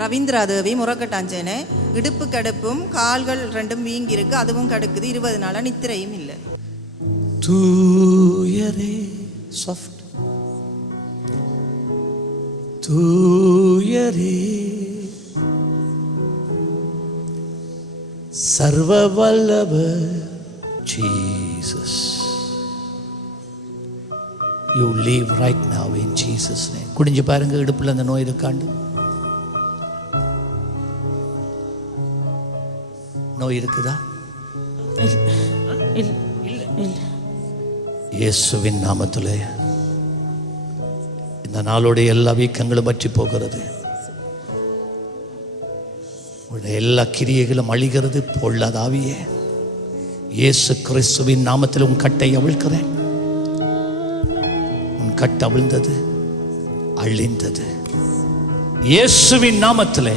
ரவீந்திரா தேவி முறக்கட்டாஞ்சேனை. இடுப்பு கடுப்பும் கால்கள் ரெண்டும் வீங்கி இருக்கு, அதுவும் கடுக்குது. 20 நாளா நித்திரையும் இல்லை. தூயரே சாஃப்ட் தூயரே சர்வ வல்லவர் Jesus. You live right now in Jesus name. குடிஞ்சு பாருங்க, இடுப்புல அந்த நோய் இருக்காண்டு. நோய் இருக்குதா? இயேசுவின் நாமத்திலே இந்த நாளோடைய எல்லா வீக்கங்களும் பற்றி போகிறது. உடைய எல்லா கிரியைகளும் அழிகிறது. பொல்லாத ஆவியே, இயேசு கிறிஸ்துவின் நாமத்தில் உன் கட்டை அவிழ்க்கிறேன். உன் கட்டை அவிழ்ந்தது, அழிந்தது. இயேசுவின் நாமத்திலே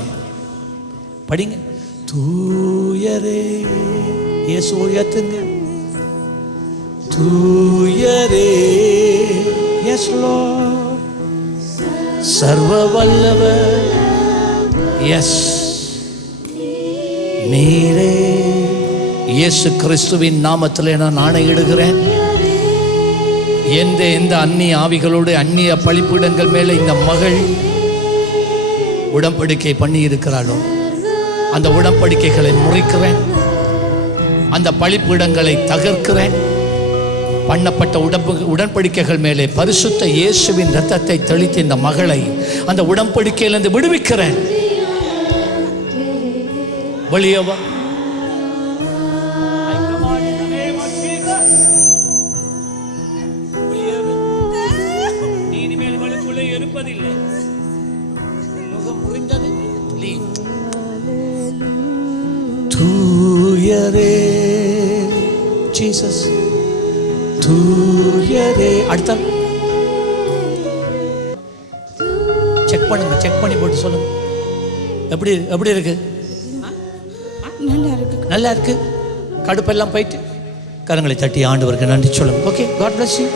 படிங்க. தூயரே, இயேசு உயர்த்துங்க. தூயரே, எஸ் லார்ட், சர்வ வல்லவர், எஸ் நீரே. இயேசு கிறிஸ்துவின் நாமத்திலே நான் ஆணையிடுகிறேன். எந்த அந்நிய ஆவிகளோடு அந்நிய பழிப்பிடங்கள் மேலே இந்த மகள் உடன்படிக்கை பண்ணி இருக்கிறாளோ அந்த உடன்படிக்கைகளை முறிக்கிறேன். அந்த பழிப்பிடங்களை தகர்க்கிறேன். பண்ணப்பட்ட உடன்படிக்கைகள் மேலே பரிசுத்த இயேசுவின் இரத்தத்தை தெளித்து இந்த மகளை அந்த உடன்படிக்கையிலிருந்து விடுவிக்கிறேன். வெளியவா இருப்பதில்லை. முகம் முறிந்தது. தூயரே ஜீசஸ், தூயரே. அடுத்த செக் பண்ணுங்க, செக் பண்ணி போட்டு சொல்லுங்க. எப்படி இருக்கு? நல்லா இருக்கு. கடுப்பெல்லாம் போயிட்டு கரங்களை தட்டி ஆண்டவருக்கு நன்றி சொல்லுங்க. Okay, God bless you.